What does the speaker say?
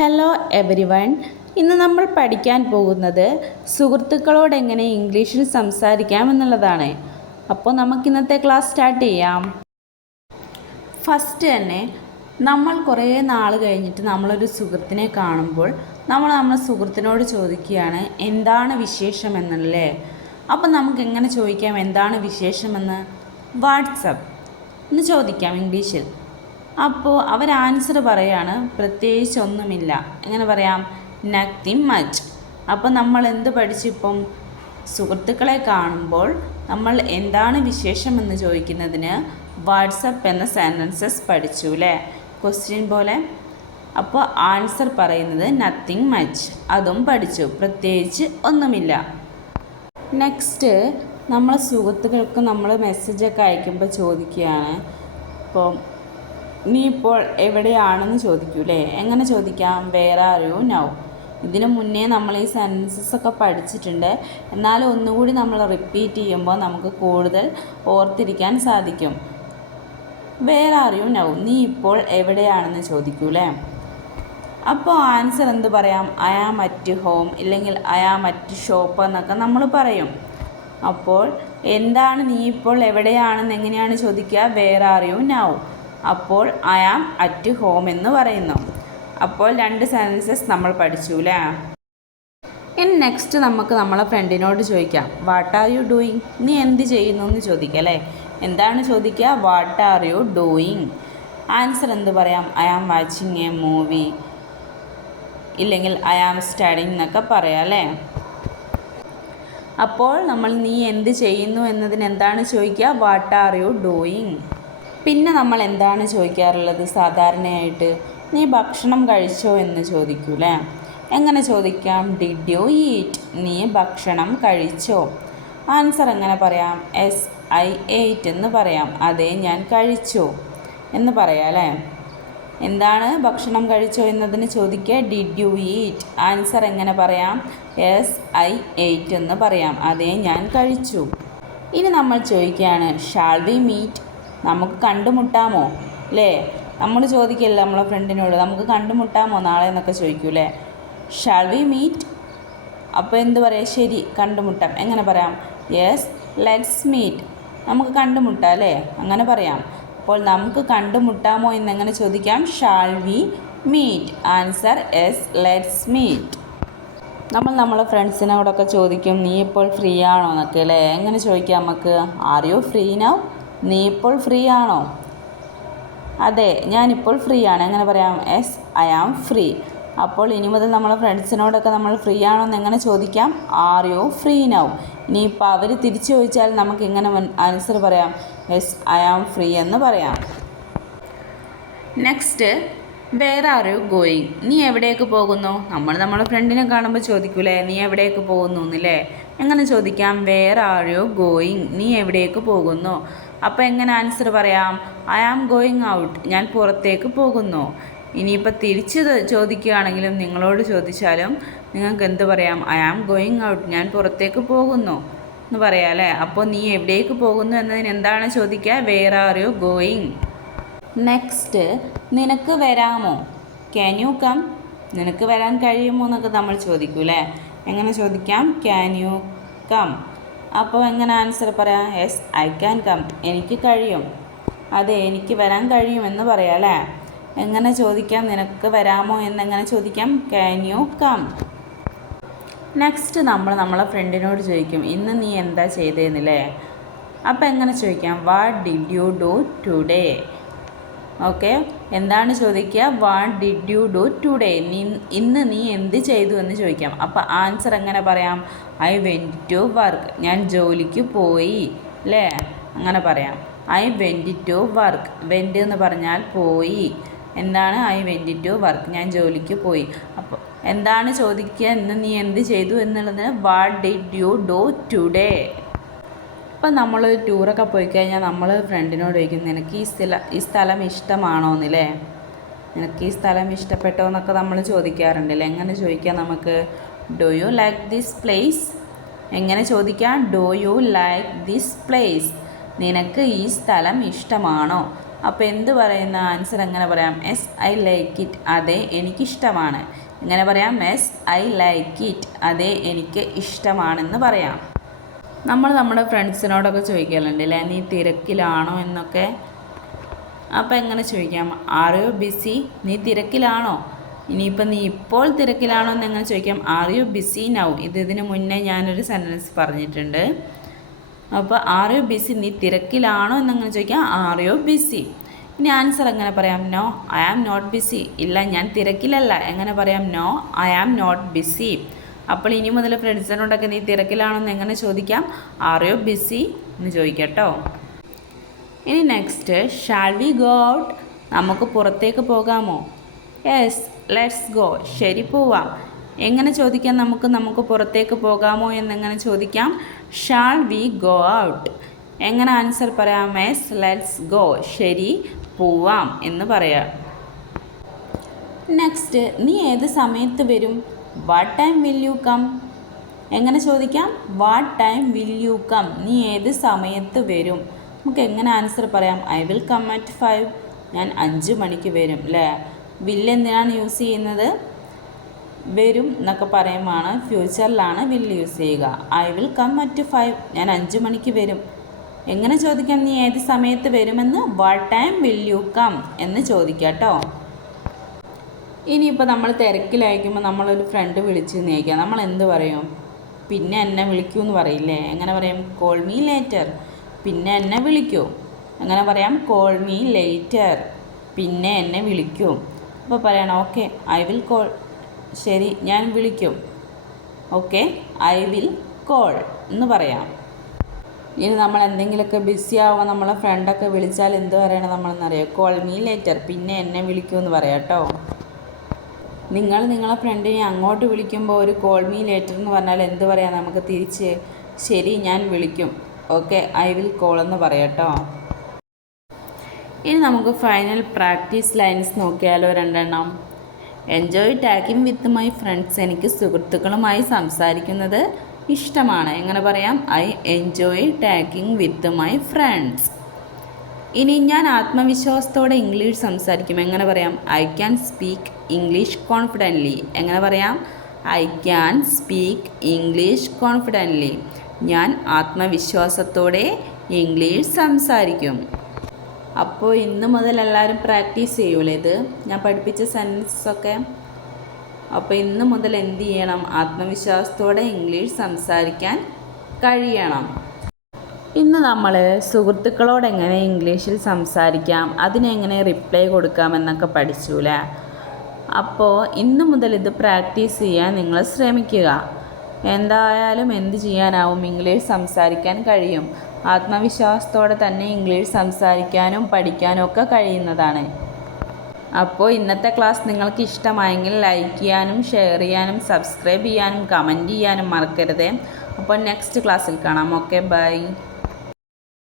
Hello everyone. ഇന്ന് നമ്മൾ പഠിക്കാൻ പോകുന്നത് സുഹൃത്തുക്കളോട് എങ്ങനെ ഇംഗ്ലീഷിൽ സംസാരിക്കാം എന്നുള്ളതാണ്. അപ്പോൾ നമുക്കിന്നത്തെ ക്ലാസ് സ്റ്റാർട്ട് ചെയ്യാം. ഫസ്റ്റ് തന്നെ നമ്മൾ കുറേ നാൾ കഴിഞ്ഞിട്ട് നമ്മളൊരു സുഹൃത്തിനെ കാണുമ്പോൾ നമ്മുടെ സുഹൃത്തിനോട് ചോദിക്കുകയാണ് എന്താണ് വിശേഷമെന്നല്ലേ. അപ്പം നമുക്ക് എങ്ങനെ ചോദിക്കാം എന്താണ് വിശേഷമെന്ന്? വാട്സപ്പ് എന്ന് ചോദിക്കാം ഇംഗ്ലീഷിൽ. അപ്പോൾ അവർ ആൻസർ പറയാണ് പ്രത്യേകിച്ച് ഒന്നുമില്ല. എങ്ങനെ പറയാം? Nothing much. അപ്പോൾ നമ്മൾ എന്ത് പഠിച്ചിപ്പം? സുഹൃത്തുക്കളെ കാണുമ്പോൾ നമ്മൾ എന്താണ് വിശേഷമെന്ന് ചോദിക്കുന്നതിന് വാട്സപ്പ് എന്ന സെൻറ്റൻസസ് പഠിച്ചു അല്ലേ, ക്വസ്റ്റ്യൻ പോലെ. അപ്പോൾ ആൻസർ പറയുന്നത് നത്തിങ് മച്ച്, അതും പഠിച്ചു, പ്രത്യേകിച്ച് ഒന്നുമില്ല. നെക്സ്റ്റ് നമ്മൾ സുഹൃത്തുക്കൾക്ക് നമ്മൾ മെസ്സേജൊക്കെ അയക്കുമ്പോൾ ചോദിക്കുകയാണ് ഇപ്പോൾ നീ ഇപ്പോൾ എവിടെയാണെന്ന് ചോദിക്കൂലേ. എങ്ങനെ ചോദിക്കാം? Where are you now. ഇതിനു മുന്നേ നമ്മൾ ഈ സെൻറ്റൻസസ് ഒക്കെ പഠിച്ചിട്ടുണ്ട്. എന്നാലും ഒന്നുകൂടി നമ്മൾ റിപ്പീറ്റ് ചെയ്യുമ്പോൾ നമുക്ക് കൂടുതൽ ഓർത്തിരിക്കാൻ സാധിക്കും. വേർ ആർ യു നൗ, നീ ഇപ്പോൾ എവിടെയാണെന്ന് ചോദിക്കൂലേ. അപ്പോൾ ആൻസർ എന്ത് പറയാം? ഐ ആം അറ്റ് ഹോം, ഇല്ലെങ്കിൽ ഐ ആം അറ്റ് ഷോപ്പ് എന്നൊക്കെ നമ്മൾ പറയും. അപ്പോൾ എന്താണ് നീ ഇപ്പോൾ എവിടെയാണെന്ന് എങ്ങനെയാണ് ചോദിക്കുക? Where are you now. അപ്പോൾ ഐ ആം അറ്റ് ഹോം എന്ന് പറയുന്നു. അപ്പോൾ രണ്ട് സെൻറ്റൻസസ് നമ്മൾ പഠിച്ചു അല്ലേ. ഇനി നെക്സ്റ്റ് നമുക്ക് നമ്മളെ ഫ്രണ്ടിനോട് ചോദിക്കാം വാട്ട് ആർ യു ഡൂയിങ്, നീ എന്ത് ചെയ്യുന്നു എന്ന് ചോദിക്കാം അല്ലേ. എന്താണ് ചോദിക്കുക? What are you doing. Answer എന്ത് പറയാം? I am watching a movie, ഇല്ലെങ്കിൽ ഐ ആം സ്റ്റഡിങ് എന്നൊക്കെ പറയാം അല്ലേ. അപ്പോൾ നമ്മൾ നീ എന്ത് ചെയ്യുന്നു എന്നതിന് എന്താണ് ചോദിക്കുക? What are you doing. പിന്നെ നമ്മൾ എന്താണ് ചോദിക്കാറുള്ളത് സാധാരണയായിട്ട്? നീ ഭക്ഷണം കഴിച്ചോ എന്ന് ചോദിക്കൂലേ. എങ്ങനെ ചോദിക്കാം? ഡിഡ് യു ഈറ്റ്, നീ ഭക്ഷണം കഴിച്ചോ. ആൻസർ എങ്ങനെ പറയാം? എസ് ഐ എയ്റ്റ് എന്ന് പറയാം. അതെ, ഞാൻ കഴിച്ചു എന്ന് പറയാം അല്ലേ. എന്താണ് ഭക്ഷണം കഴിച്ചോ എന്നതിന് ചോദിക്കുക ഡിഡ് യു ഈറ്റ്. ആൻസർ എങ്ങനെ പറയാം? എസ് ഐ എയ്റ്റ് എന്ന് പറയാം. അതെ, ഞാൻ കഴിച്ചു. ഇനി നമ്മൾ ചോദിക്കുകയാണ് ഷാൾ വി മീറ്റ്, നമുക്ക് കണ്ടുമുട്ടാമോ അല്ലേ. നമ്മൾ ചോദിക്കില്ല നമ്മളെ ഫ്രണ്ടിനോട് നമുക്ക് കണ്ടുമുട്ടാമോ നാളെ എന്നൊക്കെ ചോദിക്കൂലേ. Shawl we meet. അപ്പോൾ എന്ത് പറയാം? ശരി, കണ്ടുമുട്ടാം. എങ്ങനെ പറയാം? യെസ് ലെറ്റ്സ് മീറ്റ്, നമുക്ക് കണ്ടുമുട്ടാം അല്ലേ, അങ്ങനെ പറയാം. അപ്പോൾ നമുക്ക് കണ്ടുമുട്ടാമോ എന്നെങ്ങനെ ചോദിക്കാം? Shall we meet. Answer yes let's meet. നമ്മളെ ഫ്രണ്ട്സിനോടൊക്കെ ചോദിക്കും നീ ഇപ്പോൾ ഫ്രീ ആണോ എന്നൊക്കെ അല്ലേ. എങ്ങനെ ചോദിക്കാം നമുക്ക്? ആർ യു ഫ്രീ നൗ, നീ ഇപ്പോൾ ഫ്രീ ആണോ. അതെ, ഞാനിപ്പോൾ ഫ്രീ ആണ്. എങ്ങനെ പറയാം? Yes I am free. അപ്പോൾ ഇനി മുതൽ നമ്മളെ ഫ്രണ്ട്സിനോടൊക്കെ നമ്മൾ ഫ്രീ ആണോ എന്ന് എങ്ങനെ ചോദിക്കാം? Are you free now. ഇനിയിപ്പോൾ അവർ തിരിച്ചു ചോദിച്ചാൽ നമുക്ക് എങ്ങനെ ആൻസർ പറയാം? എസ് ഐ ആം ഫ്രീ എന്ന് പറയാം. Next where are you going, നീ എവിടേക്ക് പോകുന്നു. നമ്മളെ ഫ്രണ്ടിനെ കാണുമ്പോൾ ചോദിക്കൂലേ നീ എവിടേക്ക് പോകുന്നു എന്നല്ലേ. എങ്ങനെ ചോദിക്കാം? വേർ ആർ യു ഗോയിങ്, നീ എവിടേക്ക് പോകുന്നു. അപ്പോൾ എങ്ങനെ ആൻസർ പറയാം? ഐ ആം ഗോയിങ് ഔട്ട്, ഞാൻ പുറത്തേക്ക് പോകുന്നു. ഇനിയിപ്പോൾ തിരിച്ച് ചോദിക്കുകയാണെങ്കിലും നിങ്ങളോട് ചോദിച്ചാലും നിങ്ങൾക്ക് എന്ത് പറയാം? ഐ ആം ഗോയിങ് ഔട്ട്, ഞാൻ പുറത്തേക്ക് പോകുന്നു എന്ന് പറയാം അല്ലേ. അപ്പോൾ നീ എവിടേക്ക് പോകുന്നു എന്നതിന് എന്താണ് ചോദിക്കുക? Where are you going. Next നിനക്ക് വരാമോ, ക്യാൻ യു കം, നിനക്ക് വരാൻ കഴിയുമോ എന്നൊക്കെ നമ്മൾ ചോദിക്കൂലേ. എങ്ങനെ ചോദിക്കാം? Can you come. അപ്പോൾ എങ്ങനെ ആൻസർ പറയാം? യെസ് ഐ ക്യാൻ കം, എനിക്ക് കഴിയും. അതെ, എനിക്ക് വരാൻ കഴിയുമെന്ന് പറയാം അല്ലേ. എങ്ങനെ ചോദിക്കാം? നിനക്ക് വരാമോ എന്നെങ്ങനെ ചോദിക്കാം? Can you come. നെക്സ്റ്റ് നമ്മളെ ഫ്രണ്ടിനോട് ചോദിക്കും ഇന്ന് നീ എന്താ ചെയ്തതെന്നല്ലേ. അപ്പോൾ എങ്ങനെ ചോദിക്കാം? What did you do today. Okay, എന്താണ് ചോദിക്കുക? What did you do today, ഇന്ന് നീ എന്ത് ചെയ്തു എന്ന് ചോദിക്കാം. അപ്പോൾ ആൻസർ എങ്ങനെ പറയാം? ഐ വെൻറ്റ് ടു വർക്ക്, ഞാൻ ജോലിക്ക് പോയി അല്ലേ, അങ്ങനെ പറയാം. I went to work. Went എന്ന് പറഞ്ഞാൽ പോയി. എന്താണ്? ഐ വെൻറ്റ് ടു വർക്ക്, ഞാൻ ജോലിക്ക് പോയി. അപ്പോൾ എന്താണ് ചോദിക്കുക? ഇന്ന് നീ എന്ത് ചെയ്തു എന്നുള്ളത് what did you do today. ഇപ്പം നമ്മൾ ടൂറൊക്കെ പോയി കഴിഞ്ഞാൽ നമ്മൾ ഫ്രണ്ടിനോട് ചോദിക്കും നിനക്ക് ഈ സ്ഥലം ഇഷ്ടമാണോ എന്നല്ലേ. നിനക്ക് ഈ സ്ഥലം ഇഷ്ടപ്പെട്ടോ എന്നൊക്കെ നമ്മൾ ചോദിക്കാറുണ്ടല്ലേ. എങ്ങനെ ചോദിക്കാം നമുക്ക്? Do you like this place. എങ്ങനെ ചോദിക്കാം? Do you like this place, നിനക്ക് ഈ സ്ഥലം ഇഷ്ടമാണോ. അപ്പോൾ എന്ത് പറയുന്ന ആൻസർ എങ്ങനെ പറയാം? യെസ് ഐ ലൈക്ക് ഇറ്റ്, അതെ എനിക്കിഷ്ടമാണ്. എങ്ങനെ പറയാം? യെസ് ഐ ലൈക്ക് ഇറ്റ്, അതെ എനിക്ക് ഇഷ്ടമാണെന്ന് പറയാം. നമ്മൾ നമ്മുടെ ഫ്രണ്ട്സിനോടൊക്കെ ചോദിക്കലുണ്ട് അല്ലേ, നീ തിരക്കിലാണോ എന്നൊക്കെ. അപ്പോൾ എങ്ങനെ ചോദിക്കാം? ആർ യു ബിസി, നീ തിരക്കിലാണോ? ഇനിയിപ്പോൾ നീ ഇപ്പോൾ തിരക്കിലാണോ എന്ന് എങ്ങനെ ചോദിക്കാം? Are you busy now. ഇതിന് മുന്നേ ഞാനൊരു സെൻറ്റൻസ് പറഞ്ഞിട്ടുണ്ട്. അപ്പോൾ ആർ യു ബിസി, നീ തിരക്കിലാണോ എന്നങ്ങനെ ചോദിക്കാം? Are you busy. ഇനി ആൻസർ എങ്ങനെ പറയാം? No I am not busy, ഇല്ല ഞാൻ തിരക്കിലല്ല. എങ്ങനെ പറയാം? No I am not busy. അപ്പോൾ ഇനി മുതൽ ഫ്രണ്ട്സിനോടൊക്കെ നീ തിരക്കിലാണോ എന്ന് എങ്ങനെ ചോദിക്കാം? ആർ യു ബിസി എന്ന് ചോദിക്കാം കേട്ടോ. ഇനി next, shawl we go out, നമുക്ക് പുറത്തേക്ക് പോകാമോ? യെസ് ലെറ്റ്സ് ഗോ, ശരി പോവാം. എങ്ങനെ ചോദിക്കാം? നമുക്ക് പുറത്തേക്ക് പോകാമോ എന്നെങ്ങനെ ചോദിക്കാം? Shall we go out. എങ്ങനെ ആൻസർ പറയാം? യെസ് ലെറ്റ്സ് ഗോ, ശരി പോവാം എന്ന് പറയാം. നെക്സ്റ്റ്, നീ ഏത് സമയത്ത് വരും? What time will you come. എങ്ങനെ ചോദിക്കാം? What time will you come, നീ ഏത് സമയത്ത് വരും. നമുക്ക് എങ്ങനെ ആൻസർ പറയാം? ഐ വിൽ കം അറ്റ് 5, ഞാൻ 5 മണിക്ക് വരും അല്ലേ. വില്ല് എന്തിനാണ് യൂസ് ചെയ്യുന്നത്? വരും എന്നൊക്കെ പറയുമ്പോഴാണ്, ഫ്യൂച്ചറിലാണ് വില്ല് യൂസ് ചെയ്യുക. ഐ വിൽ കം അറ്റ് 5, ഞാൻ 5 മണിക്ക് വരും. എങ്ങനെ ചോദിക്കാം? നീ ഏത് സമയത്ത് വരുമെന്ന്? What time will you come എന്ന് ചോദിക്കാം കേട്ടോ. ഇനിയിപ്പോൾ നമ്മൾ തിരക്കിലായിരിക്കുമ്പോൾ നമ്മളൊരു ഫ്രണ്ട് വിളിച്ച് നയിക്കുക, നമ്മൾ എന്ത് പറയും? പിന്നെ എന്നെ വിളിക്കൂ എന്ന് പറയില്ലേ. എങ്ങനെ പറയും? കോൾ മീ ലേറ്റർ, പിന്നെ എന്നെ വിളിക്കൂ. അങ്ങനെ പറയാം? കോൾ മീ ലേറ്റർ, പിന്നെ എന്നെ വിളിക്കൂ. അപ്പോൾ പറയണം ഓക്കെ ഐ വിൽ കോൾ, ശരി ഞാൻ വിളിക്കും. ഓക്കെ ഐ വിൽ കോൾ എന്ന് പറയാം. ഇനി നമ്മൾ എന്തെങ്കിലുമൊക്കെ ബിസി ആവുമ്പോൾ നമ്മളെ ഫ്രണ്ടൊക്കെ വിളിച്ചാൽ എന്ത് പറയണം നമ്മളെന്നറിയാം? കോൾ മീ ലേറ്റർ, പിന്നെ എന്നെ വിളിക്കൂ എന്ന് പറയാം കേട്ടോ. നിങ്ങളെ ഫ്രണ്ടിനെ അങ്ങോട്ട് വിളിക്കുമ്പോൾ ഒരു കോൾ മീ ലേറ്റർ എന്ന് പറഞ്ഞാൽ എന്ത് പറയാം നമുക്ക് തിരിച്ച്? ശരി ഞാൻ വിളിക്കും, ഓക്കെ ഐ വിൽ കോൾ എന്ന് പറയാം കേട്ടോ. ഇനി നമുക്ക് ഫൈനൽ പ്രാക്ടീസ് ലൈൻസ് നോക്കിയാലോ, 2 enjoy talking with my friends, എനിക്ക് സുഹൃത്തുക്കളുമായി സംസാരിക്കുന്നത് ഇഷ്ടമാണ്. എങ്ങനെ പറയാം? I enjoy talking with my friends. ഇനി ഞാൻ ആത്മവിശ്വാസത്തോടെ ഇംഗ്ലീഷ് സംസാരിക്കും. എങ്ങനെ പറയാം? I can speak English confidently. എങ്ങനെ പറയാം? I can speak English confidently, ഞാൻ ആത്മവിശ്വാസത്തോടെ ഇംഗ്ലീഷ് സംസാരിക്കും. അപ്പോൾ ഇന്ന് മുതൽ എല്ലാവരും പ്രാക്ടീസ് ചെയ്യൂലേ ഇത് ഞാൻ പഠിപ്പിച്ച സെൻറ്റൻസൊക്കെ. അപ്പോൾ ഇന്ന് മുതൽ എന്ത് ചെയ്യണം? ആത്മവിശ്വാസത്തോടെ ഇംഗ്ലീഷ് സംസാരിക്കാൻ കഴിയണം. ഇന്ന് നമ്മൾ സുഹൃത്തുക്കളോട് എങ്ങനെ ഇംഗ്ലീഷിൽ സംസാരിക്കാം, അതിനെങ്ങനെ റിപ്ലൈ കൊടുക്കാമെന്നൊക്കെ പഠിച്ചൂലേ. അപ്പോൾ ഇന്ന് മുതൽ ഇത് പ്രാക്ടീസ് ചെയ്യാൻ നിങ്ങൾ ശ്രമിക്കുക. എന്തായാലും എന്ത് ചെയ്യാനാവും? ഇംഗ്ലീഷ് സംസാരിക്കാൻ കഴിയും. ആത്മവിശ്വാസത്തോടെ തന്നെ ഇംഗ്ലീഷ് സംസാരിക്കാനും പഠിക്കാനും ഒക്കെ കഴിയുന്നതാണ്. അപ്പോൾ ഇന്നത്തെ ക്ലാസ് നിങ്ങൾക്ക് ഇഷ്ടമായെങ്കിൽ ലൈക്ക് ചെയ്യാനും ഷെയർ ചെയ്യാനും സബ്സ്ക്രൈബ് ചെയ്യാനും കമൻറ്റ് ചെയ്യാനും മറക്കരുത്. അപ്പോൾ നെക്സ്റ്റ് ക്ലാസ്സിൽ കാണാം. Okay bye.